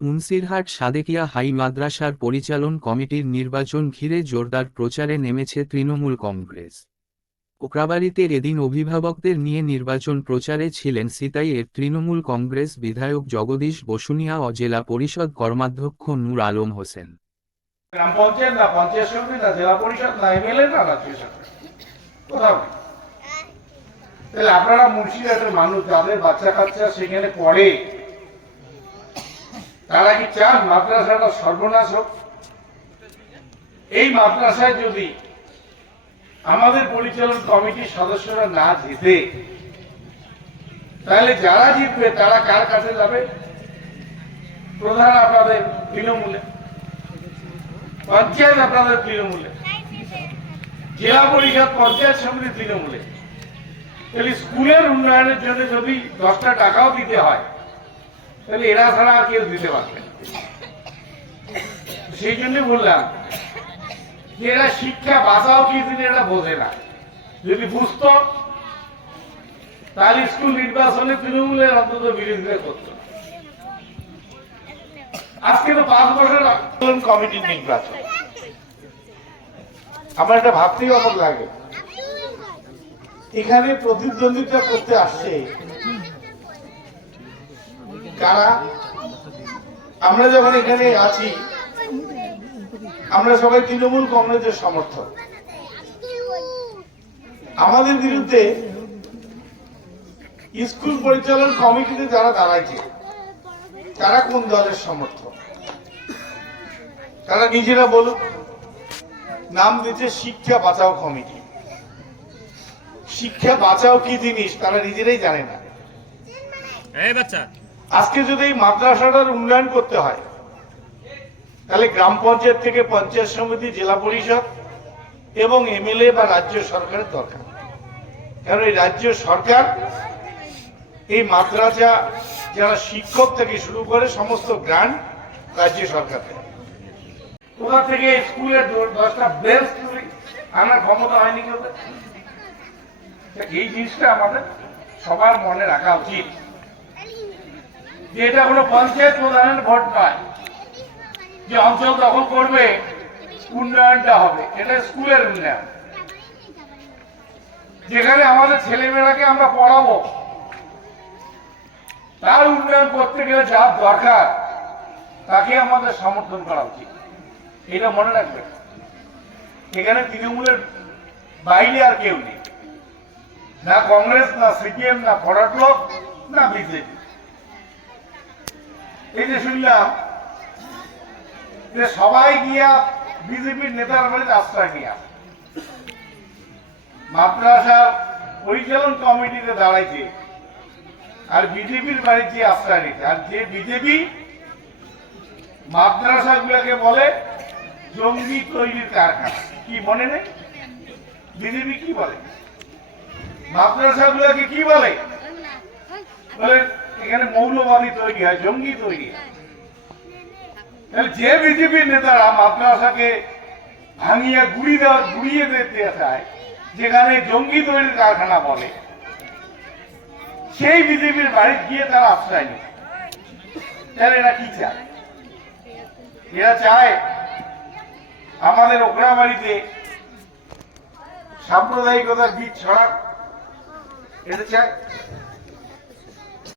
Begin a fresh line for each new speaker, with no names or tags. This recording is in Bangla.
মুন্সিরহাট সাদেকিয়া হাই মাদ্রাসার পরিচালন কমিটির নির্বাচন ঘিরে জোরদার প্রচারে নেমেছে তৃণমূল কংগ্রেস। কোকরাবাড়িতে এদিন অভিভাবকদের নিয়ে নির্বাচন প্রচারে ছিলেন সিতাইয়ের তৃণমূল কংগ্রেস বিধায়ক জগদীশ বসুনিয়া ও জেলা পরিষদ কর্মাধ্যক্ষ নূর আলম হোসেন।
আপনারা মুর্শিদাবাদের মানুষ, যাদের বাচ্চা কাচ্চা সেখানে পড়ে তারা কি চান মাদ্রাসাটা সর্বনাশ হোক? এই মাদ্রাসায় যদি আমাদের পরিচালন কমিটির সদস্যরা না জিতে তাহলে যারা জিতবে, তারা কার কাছে যাবে? প্রধান আপনাদের তৃণমূলে। পঞ্চায়েত আপনাদের তৃণমূলে। জেলা পরিষদ, পঞ্চায়েত সমিতি তৃণমূলে। তাহলে স্কুলের উন্নয়নের জন্য যদি দশটা টাকাও দিতে হয় তাহলে এরা ছাড়া আর কেউ দিতে পারবে সেই জন্য বললাম যে এরা শিক্ষা বাঁচাও কি দিনে এরা বোঝে না। যদি বুঝতো, তাহলে স্কুল নির্বাচনে তৃণমূলের অন্তত বিরোধিতা করতো। আজকে তো পাঁচ বছর কমিটির নির্বাচন। আমার এটা ভাবতেই অবাক লাগে। এখানে প্রতিদ্বন্দ্বিতা করতে আসছে কারা? আমরা যখন এখানে আছি, আমরা সবাই তৃণমূল কংগ্রেসের সমর্থক। আমাদের বিরুদ্ধে স্কুল পরিচালন কমিটিতে যারা দাঁড়াইছে, তারা কোন দলের সমর্থক? তারা নিজেরা বলুক, নাম দিচ্ছে শিক্ষা বাঁচাও কমিটি। শিক্ষা বাঁচাও কি জিনিস তারা নিজেরাই জানে না।
বাচ্চা।
আজকে যদি এই মাদ্রাসাটার উন্নয়ন করতে হয়, তাহলে গ্রাম পঞ্চায়েত থেকে পঞ্চায়েত সমিতি, জেলা পরিষদ এবং এমএলএ বা রাজ্য সরকারের দরকার। কারণ এই রাজ্য সরকার, এই মাদ্রাসা যারা শিক্ষক থেকে শুরু করে সমস্ত গ্রান্ট রাজ্য সরকার দেয়। কোথা থেকে স্কুলের দশটা বেঞ্চ আনার ক্ষমতা হয়নি কেউ এই জিনিসটা আমাদের সবার মনে রাখা উচিত। যে এটা কোনো পঞ্চায়েত প্রধানের ভোট নয় যে অঞ্চল দখল করবে, উন্নয়নটা হবে। এটা স্কুলের উন্নয়ন। যেখানে আমাদের ছেলেমেয়েরাকে আমরা পড়াবো, তার উন্নয়ন করতে গেলে যা দরকার, তাকে আমাদের সমর্থন করা উচিত। এটা মনে রাখবেন এখানে তৃণমূলের বাইরে আর কেউ নেই। না কংগ্রেস, না সিপিএম, না ফরাট লোক, না বিজেপি। এই যে শুনলাম যে সবাই গিয়া বিজেপির নেতার বাড়িতে আশ্রয় নিয়ে। আসে। মাদ্রাসা পরিচালন কমিটিতে দাঁড়াইছে আর বিজেপির বাড়িতে আশ্রয় নিতে। আর যে বিজেপি মাদ্রাসা গুলাকে বলে জঙ্গি তৈরির কারখানা। কি মনে নেই? বিজেপি কি বলে? মাদ্রাসা গুলাকে কি বলে? বলে এখানে মৌলবাদী তৈরি হয়, জঙ্গি তৈরি হয়। যে বিজেপির নেতারা মাদ্রাসাকে ভাঙিয়ে গুড়ি দেওয়ার গুড়িয়ে দিতে চায়, যেখানে জঙ্গি তৈরির কারখানা বলে, সেই বিজেপির বাড়ি গিয়ে তারা আশ্রয় নেয়। তাহলে এরা কি চায়? এরা চায় আমাদের ওকরা বাড়িতে সাম্প্রদায়িকতার বীজ ছড়া এটা চায়